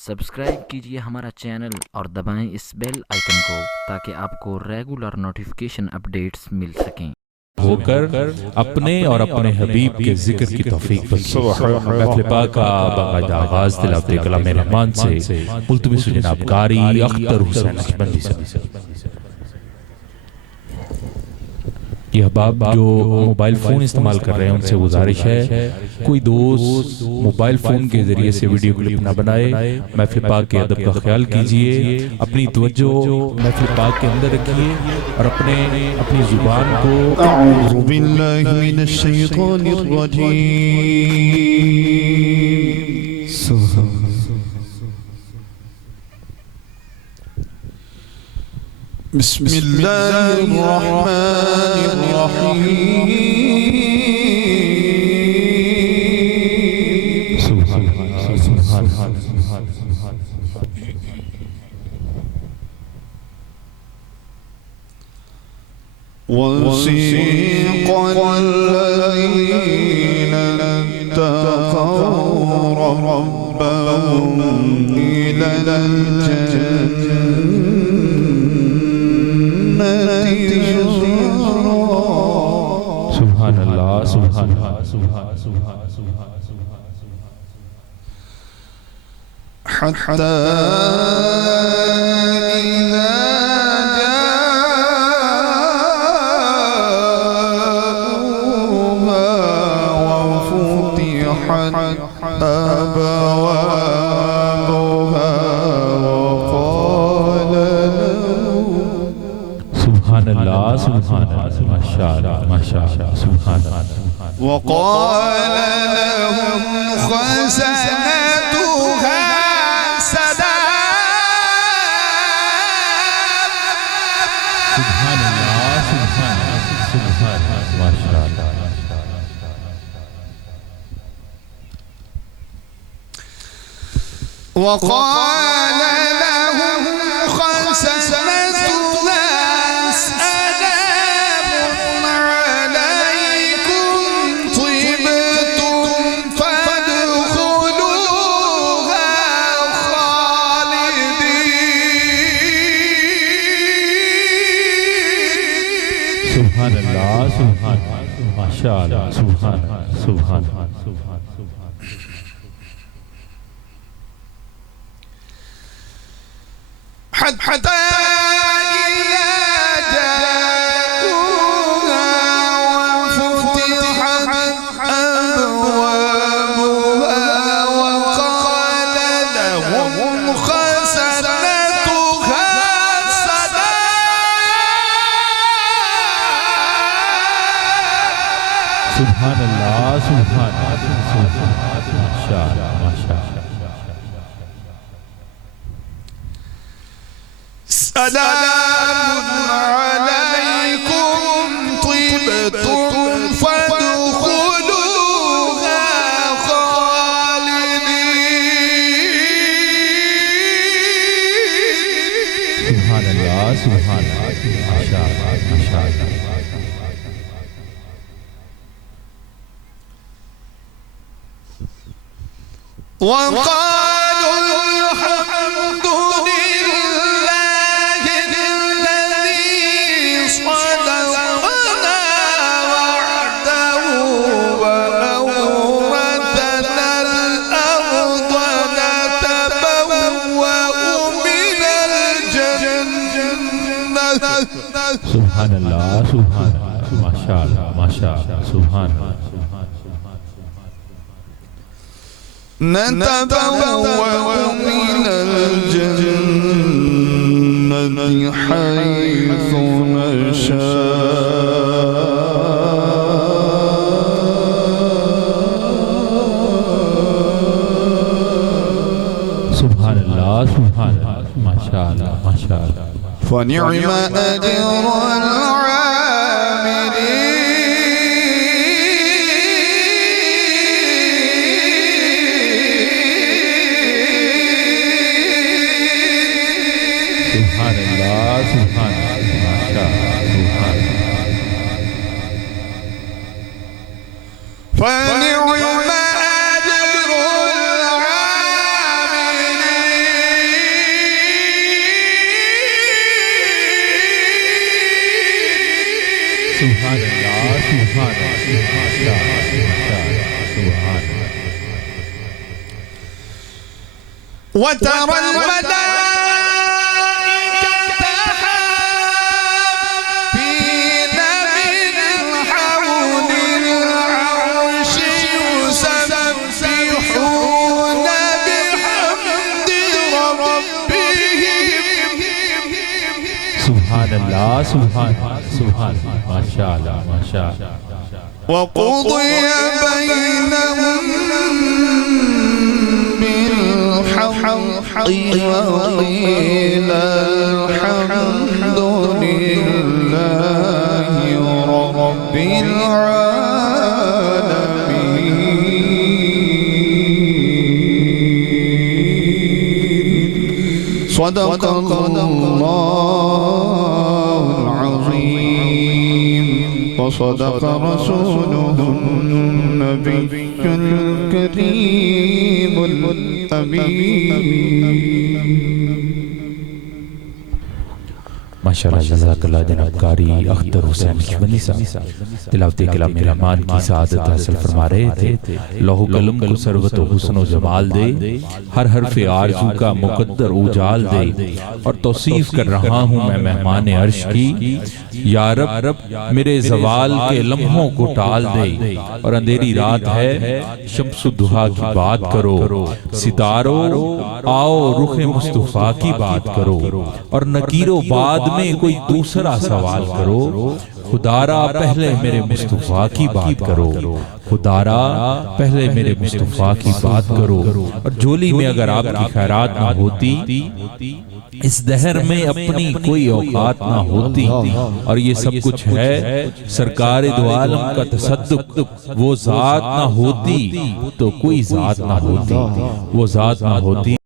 सब्सक्राइब कीजिए हमारा चैनल और दबाएं इस बेल आइकन को ताकि आपको रेगुलर नोटिफिकेशन अपडेट्स मिल सकें। होकर अपने और अपने हबीब के जिक्र की तौफीक महफिल पाक का बाकायदा आगाज तिलावत कलाम रहमान से मुल्तमिस जनाब कारी अख्तर हुसैन नक्शबंदी से। ये अहबाब जो मोबाइल फ़ोन इस्तेमाल कर रहे हैं उनसे गुजारिश है कोई दोस्त मोबाइल फ़ोन के ज़रिए से वीडियो क्लिप ना बनाए। महफिल पाक के अदब का ख्याल कीजिए, अपनी तवज्जो महफिल पाक के अंदर रखिए और अपनी ज़ुबान को अऊज़ु बिल्लाहि मिनश शैतानिर रजीम। बिस्मिल्लाहिर रहमानिर रहीम। वसीक़ الذين اتقوا ربهم إلى सुभान अल्लाह सुभान हत्ता इज़ा जाऊहा वफ़ुतिहत अबवाबुहा वक़ाल लहुम सुभान अल्लाह सुभान माशाअल्लाह माशाअल्लाह सुभान वक़ाल लहुम ख़ज़नतुहा सुभान अल्लाह सुभान माशाअल्लाह وقال لهم خزنتها سلام عليكم طبتم فادخلوها خالدين सुभान अल्लाह सुभान माशाअल्लाह सुभान सुभान حتى إذا جاءوها وفتحت أبوابها وقال لهم خزنتها سلام सुभान अल्लाह सुभान माशाअल्लाह माशाअल्लाह سلام عليكم طبتم فادخلوها خالدين सुभान अल्लाह सुभान माशाअल्लाह माशाअल्लाह وقالوا الحمد لله الذي صدقنا وعده وأورثنا الأرض نتبوأ من الجنة सुभान अल्लाह सुभान माशाअल्लाह माशाअल्लाह सुभान نتبوأ من الجنة حيث نشاء सुभान अल्लाह सुभान माशाअल्लाह माशाअल्लाह فنعم أجر सुभान अल्लाह सुभान माशाअल्लाह सुभान فنعم أجر العاملين وترى الملائكة حافين من حول العرش يسبحون بحمد ربهم سبحان اللہ سبحان سبحان ماشاءاللہ ماشاءاللہ وقضي بينهم بالحق وقيل الحمد لله رب العالمين صدق الله العظيم وصدق رسوله النبي الكريم الأمين ماشاءاللہ جزاک اللہ جناب قاری اختر حسین کشمنی صاحب تلاوت کلام رحمان کی سعادت حاصل فرما رہے تھے لوح قلم کو ثروت و حسن و جمال دے ہر حرف آرزو کا مقدر اجال دے اور توصیف کر رہا ہوں میں مہمان عرش کی یا رب میرے زوال کے لمحوں کو ٹال دے اور اندھیری رات ہے شمس و ضحیٰ کی بات کرو ستاروں آؤ رخ مصطفیٰ کی بات کرو اور نکیر و بعد میں کوئی دوسرا سوال کرو خدارا پہلے میرے مصطفیٰ کی بات کرو خدارا پہلے میرے مصطفیٰ کی بات کرو اور جھولی میں اگر آپ کی خیرات نہ ہوتی اس دہر میں اپنی کوئی اوقات نہ ہوتی اور یہ سب کچھ ہے سرکار دو عالم کا تصدق وہ ذات نہ ہوتی تو کوئی ذات نہ ہوتی وہ ذات نہ ہوتی